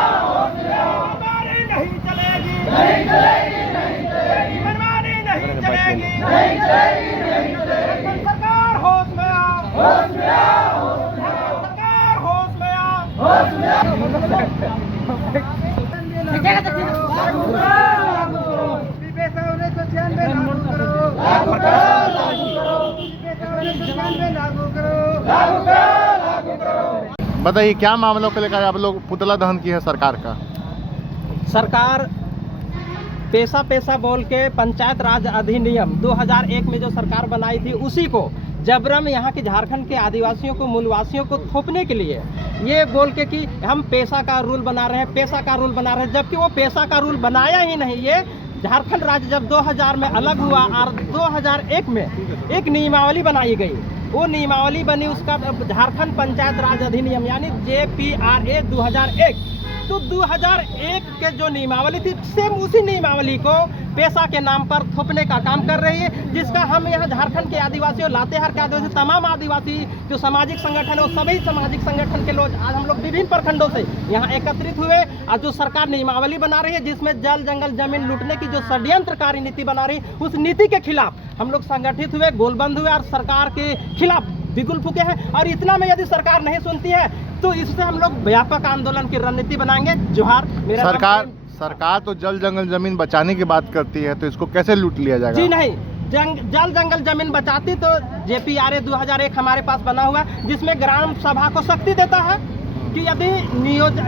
मनमानी नहीं चलेगी, नहीं चलेगी, नहीं चलेगी, मनमानी नहीं चलेगी, नहीं चलेगी, नहीं चलेगी। सरकार होश में आओ, होश में आओ, सरकार होश में आओ, होश में आओ। बताइए क्या मामलों को लेकर आप लोग पुतला दहन की है सरकार का? सरकार पैसा बोल के पंचायत राज अधिनियम 2001 में जो सरकार बनाई थी उसी को जबरन यहाँ के झारखंड के आदिवासियों को, मूलवासियों को थोपने के लिए ये बोल के कि हम पैसा का रूल बना रहे हैं, पैसा का रूल बना रहे हैं, जबकि वो पैसा का रूल बनाया ही नहीं। ये झारखंड राज्य जब 2000 में अलग हुआ और 2001 में एक नियमावली बनाई गई, वो नियमावली बनी उसका झारखंड पंचायत राज अधिनियम यानी JPRA 2001। तो 2001 के जो नियमावली थी सेम उसी नियमावली को पैसा के नाम पर थोपने का काम कर रही है, जिसका हम यहाँ झारखंड के आदिवासियों, लातेहार के आदिवासी, तमाम आदिवासी जो सामाजिक संगठन है वो सभी सामाजिक संगठन के लोग आज हम लोग विभिन्न प्रखंडों से यहाँ एकत्रित हुए और जो सरकार नियमावली बना रही है जिसमें जल जंगल जमीन लूटने की जो षड्यंत्रकारी नीति बना रही है उस नीति के खिलाफ हम लोग संगठित हुए, गोलबंद हुए और सरकार के खिलाफ बिगुल फूके हैं। और इतना में यदि सरकार नहीं सुनती है तो इससे हम लोग व्यापक आंदोलन की रणनीति बनाएंगे। जोहार। मेरा सरकार तो जल जंगल जमीन बचाने की बात करती है, तो इसको कैसे लूट लिया जाएगा? जी नहीं, जल जंगल जमीन बचाती तो JPRA 2001 हमारे पास बना हुआ जिसमें ग्राम सभा को शक्ति देता है कि यदि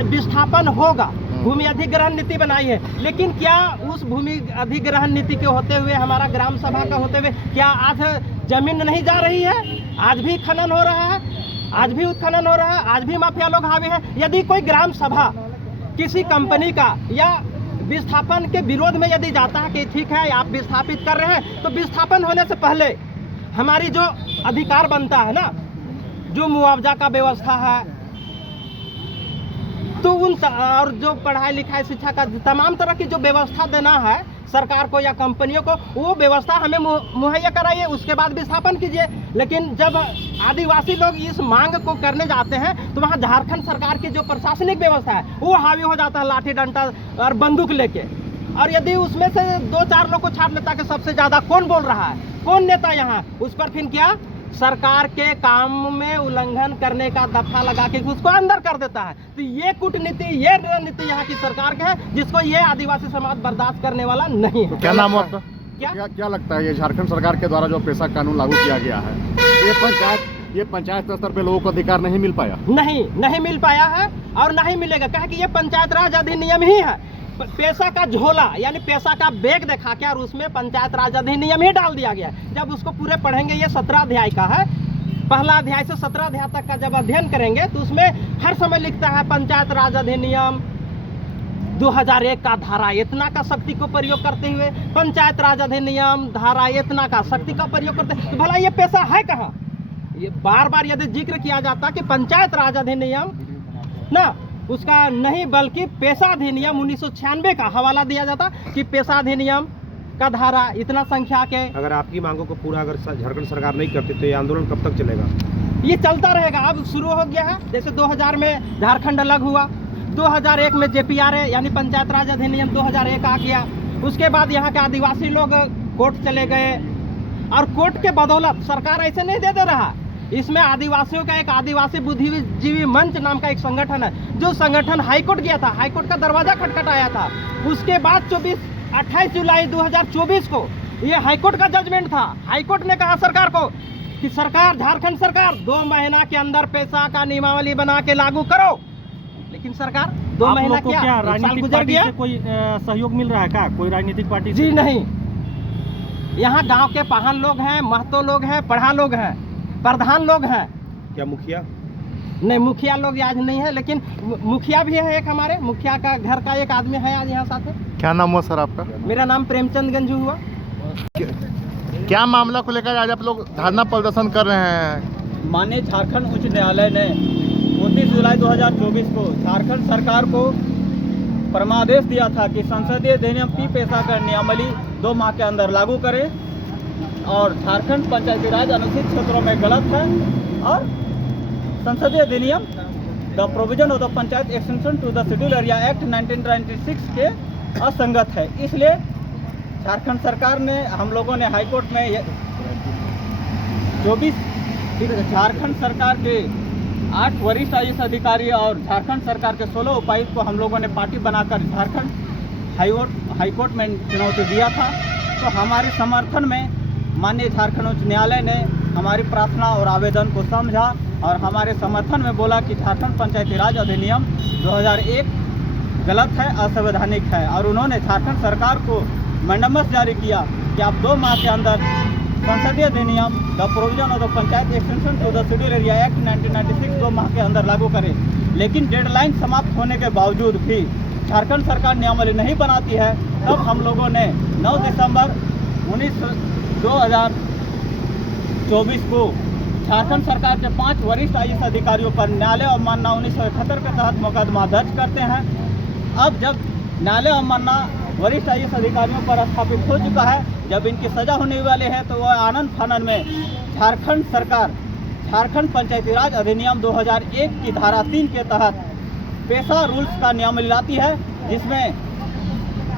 विस्थापन होगा, भूमि अधिग्रहण नीति बनाई है, लेकिन क्या उस भूमि अधिग्रहण नीति के होते हुए, हमारा ग्राम सभा का होते हुए क्या आज जमीन नहीं जा रही है? आज भी खनन हो रहा है, आज भी उत्खनन हो रहा है, आज भी माफिया लोग हावी हैं। यदि कोई ग्राम सभा किसी कंपनी का या विस्थापन के विरोध में यदि जाता है कि ठीक है आप विस्थापित कर रहे हैं, तो विस्थापन होने से पहले हमारी जो अधिकार बनता है ना, जो मुआवजा का व्यवस्था है, तो उन और जो पढ़ाई लिखाई शिक्षा का तमाम तरह की जो व्यवस्था देना है सरकार को या कंपनियों को, वो व्यवस्था हमें मुहैया कराइए, उसके बाद विस्थापन कीजिए। लेकिन जब आदिवासी लोग इस मांग को करने जाते हैं तो वहाँ झारखंड सरकार की जो प्रशासनिक व्यवस्था है वो हावी हो जाता है लाठी डंडा और बंदूक लेके। और यदि उसमें से 2-4 लोग को छाट लेता कि सबसे ज़्यादा कौन बोल रहा है, कौन नेता यहाँ, उस पर फिर क्या सरकार के काम में उल्लंघन करने का दफा लगा के उसको अंदर कर देता है। तो ये कूटनीति, ये रणनीति यहाँ की सरकार का है जिसको ये आदिवासी समाज बर्दाश्त करने वाला नहीं है। क्या नाम है आपका? क्या लगता है ये झारखंड सरकार के द्वारा जो पैसा कानून लागू किया गया है, ये पंचायत स्तर पे लोगों को अधिकार नहीं मिल पाया? नहीं मिल पाया है और नहीं मिलेगा, कहे कि ये पंचायत राज अधिनियम ही है। पैसा का झोला यानी पैसा का बैग देखा के और उसमें पंचायत राज अधिनियम ही डाल दिया गया। जब उसको पूरे पढ़ेंगे, ये 17 अध्याय का है, पहला अध्याय से 17 अध्याय तक का जब अध्ययन करेंगे तो उसमें हर समय लिखता है पंचायत राज अधिनियम 2001 का धारा इतना का शक्ति को प्रयोग करते हुए, पंचायत राज अधिनियम धारा इतना का शक्ति का प्रयोग करते, तो भला ये पैसा है कहाँ? ये बार बार यदि जिक्र किया जाता कि पंचायत राज अधिनियम ना, उसका नहीं बल्कि पैसा अधिनियम 1996 का हवाला दिया जाता कि पैसा अधिनियम का धारा इतना संख्या के। अगर आपकी मांगों को पूरा अगर झारखंड सरकार नहीं करती तो ये आंदोलन कब तक चलेगा? ये चलता रहेगा। अब शुरू हो गया है, जैसे 2000 में झारखंड अलग हुआ, 2001 में JPRA यानी पंचायत राज अधिनियम 2001 आ गया। उसके बाद यहाँ के आदिवासी लोग कोर्ट चले गए और कोर्ट के बदौलत सरकार ऐसे नहीं दे रहा। इसमें आदिवासियों का एक आदिवासी बुद्धिजीवी मंच नाम का एक संगठन है, जो संगठन हाईकोर्ट गया था, हाईकोर्ट का दरवाजा खटखटाया था। उसके बाद 28 जुलाई 2024 को ये हाईकोर्ट का जजमेंट था। हाईकोर्ट ने कहा सरकार को कि सरकार, झारखंड सरकार 2 महीना के अंदर पैसा का नियमावली बना के लागू करो। लेकिन सरकार 2 महीना क्या राजनीतिक पार्टी से कोई सहयोग मिल रहा है क्या? कोई राजनीतिक पार्टी? जी नहीं, यहाँ गांव के पाहन लोग हैं, महतो लोग हैं, पढ़ा लोग हैं, प्रधान लोग हैं। क्या मुखिया? नहीं, मुखिया लोग आज नहीं है, लेकिन मुखिया भी है एक, हमारे मुखिया का घर का एक आदमी है आज यहाँ साथ है। क्या नाम हुआ सर आपका? मेरा नाम प्रेमचंद गंजू हुआ। क्या मामला को लेकर आज आप लोग धरना प्रदर्शन कर रहे हैं? माननीय झारखंड उच्च न्यायालय ने 29 जुलाई 2024 को झारखंड सरकार को परमादेश दिया था कि संसदीय अधिनियम की पैसा कर नियमावली 2 माह के अंदर लागू करें, और झारखंड पंचायती राज अनुसूचित क्षेत्रों में गलत है और संसदीय अधिनियम the provision of the panchayat extension to the schedule area act 1996 के असंगत है। इसलिए झारखंड सरकार ने, हम लोगों ने हाई कोर्ट में 24 झारखंड सरकार के 8 वरिष्ठ IAS अधिकारी और झारखंड सरकार के 16 उपायुक्त को हम लोगों ने पार्टी बनाकर झारखंड हाई कोर्ट में चुनौती दिया था। तो हमारे समर्थन में माननीय झारखंड उच्च न्यायालय ने हमारी प्रार्थना और आवेदन को समझा और हमारे समर्थन में बोला कि झारखंड पंचायती राज अधिनियम 2001 गलत है, असंवैधानिक है, और उन्होंने झारखंड सरकार को मैंडेमस जारी किया कि आप 2 माह के अंदर संसदीय अधिनियम the provision of the panchayat extension to the schedule area act 1996 2 माह के अंदर लागू करें। लेकिन डेडलाइन समाप्त होने के बावजूद भी झारखंड सरकार नियमावली नहीं बनाती है। तब हम लोगों ने 9 दिसंबर 2024 को झारखंड सरकार के 5 वरिष्ठ IAS अधिकारियों पर न्यायालय अवमानना 1971 के तहत मुकदमा दर्ज करते हैं। अब जब न्यायालय अवमानना वरिष्ठ IAS अधिकारियों पर स्थापित हो चुका है, जब इनकी सजा होने वाले है, तो वह आनंद फानन में झारखंड सरकार झारखंड पंचायती राज अधिनियम 2001 की धारा 3 के तहत पेशा रूल्स का नियमावली लाती है, जिसमें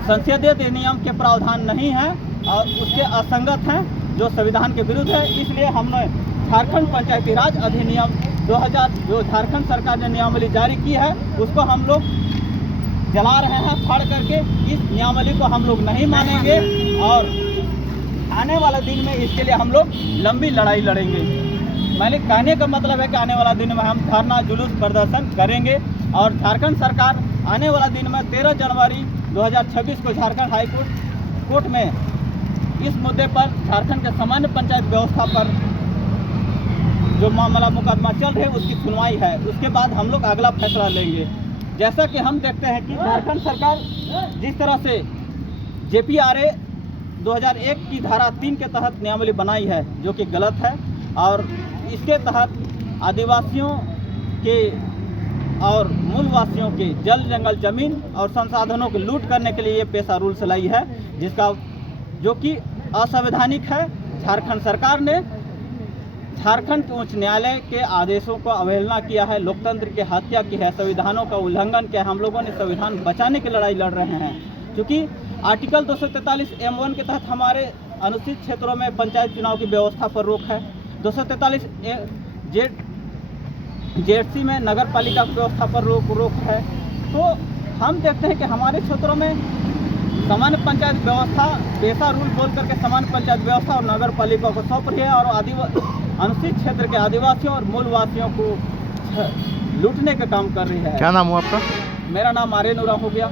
संसदीय अधिनियम के प्रावधान नहीं है और उसके असंगत हैं, जो संविधान के विरुद्ध है। इसलिए हमने झारखंड पंचायती राज अधिनियम 2000 जो झारखंड सरकार ने नियमावली जारी की है, उसको हम लोग जला रहे हैं फाड़ करके। इस नियमावली को हम लोग नहीं मानेंगे और आने वाला दिन में इसके लिए हम लोग लंबी लड़ाई लड़ेंगे। मैंने कहने का मतलब है कि आने वाला दिन में हम धरना जुलूस प्रदर्शन करेंगे और झारखंड सरकार आने वाला दिन में 13 जनवरी 2026 को झारखंड हाई कोर्ट में इस मुद्दे पर झारखंड के सामान्य पंचायत व्यवस्था पर जो मामला मुकदमा चल रहे उसकी सुनवाई है। उसके बाद हम लोग अगला फैसला लेंगे। जैसा कि हम देखते हैं कि झारखंड सरकार जिस तरह से JPRA 2001 की धारा 3 के तहत नियमावली बनाई है, जो कि गलत है, और इसके तहत आदिवासियों के और मूलवासियों के जल जंगल जमीन और संसाधनों को लूट करने के लिए ये पेशा रूल्स लाई है, जो कि असंवैधानिक है। झारखंड सरकार ने झारखंड उच्च न्यायालय के आदेशों को अवहेलना किया है, लोकतंत्र की हत्या की है, संविधानों का उल्लंघन किया। हम लोगों ने संविधान बचाने की लड़ाई लड़ रहे हैं, क्योंकि आर्टिकल 243(m)(1) के तहत हमारे अनुसूचित क्षेत्रों में पंचायत चुनाव की व्यवस्था पर रोक है। 243(Z)(C) में नगर पालिका की व्यवस्था पर रोक है। तो हम देखते हैं कि हमारे क्षेत्रों में सामान्य पंचायत व्यवस्था पेशा रूल बोल करके सामान्य पंचायत व्यवस्था और नगर पालिका को सौंप रही है और अनुसूचित क्षेत्र के आदिवासियों और मूलवासियों को लूटने का काम कर रही है। क्या नाम हुआ आपका? मेरा नाम आर्यन उरांव हो गया।